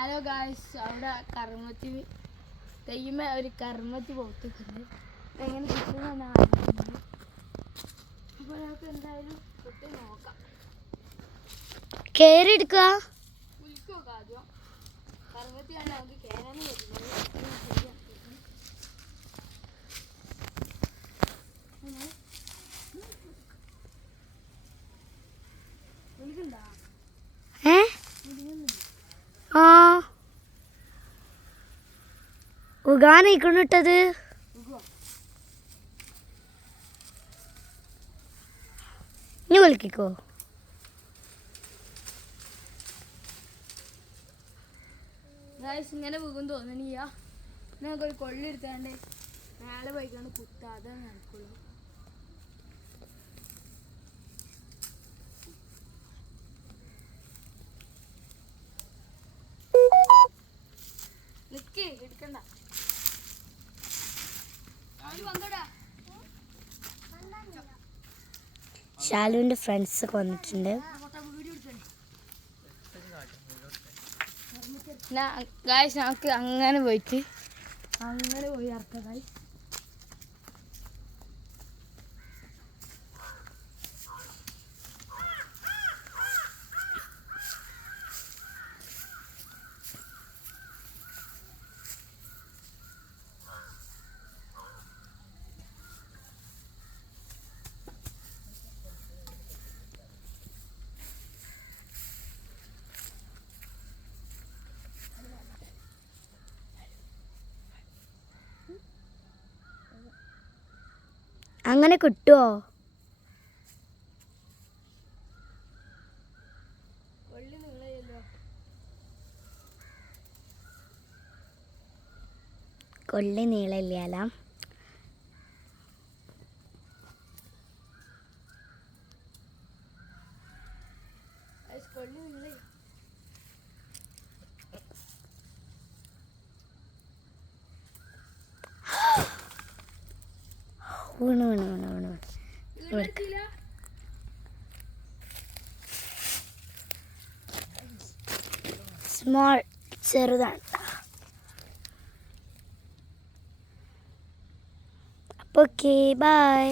Hello guys, അവിടെ കർമ്മത്തി തെയ്യമ ഒരു കർമ്മത്തി പോത്തുണ്ട്. എങ്ങനെ കിട്ടുന്നതാണ് ആലോചിക്കുന്നത്. അപ്പോൾ നമുക്ക് എന്തായാലും പൊട്ടി നോക്കാം. കയറി എടുക്കുക. കുളിക്ക് നോക്കാം ആദ്യം. കർമ്മത്തിയാണ് നമുക്ക് കയറാനും പറ്റുന്നത്. കുളിക്കണ്ടാ? ആ ഉഗാനയിക്കൊണ്ടിട്ടത് ഇനി വിളിക്കോ? ഇങ്ങനെ പോകും തോന്നണില്ല. നമുക്കൊരു കൊള്ളി എടുത്താണ്ട് മേലെ പോയിക്കാണ്ട് കുത്താതെ നടക്കുള്ളൂ. നിക്ക് എടുക്കണ്ട. ഷാലുവിന്റെ ഫ്രണ്ട്സ് ഒക്കെ വന്നിട്ടുണ്ട്. ഗായ്സ് നമുക്ക് അങ്ങനെ പോയിട്ട് അങ്ങനെ പോയി ഇറക്കാം ഗായ്സ്. അങ്ങനെ കിട്ടുമോ? കൊള്ളി നീളയില്ല. വീണ് വീണ് വീണ് വീണ് വീണ് സ്മോൾ ചെറുതാണ്. അപ്പോൾ ഓക്കെ, ബൈ.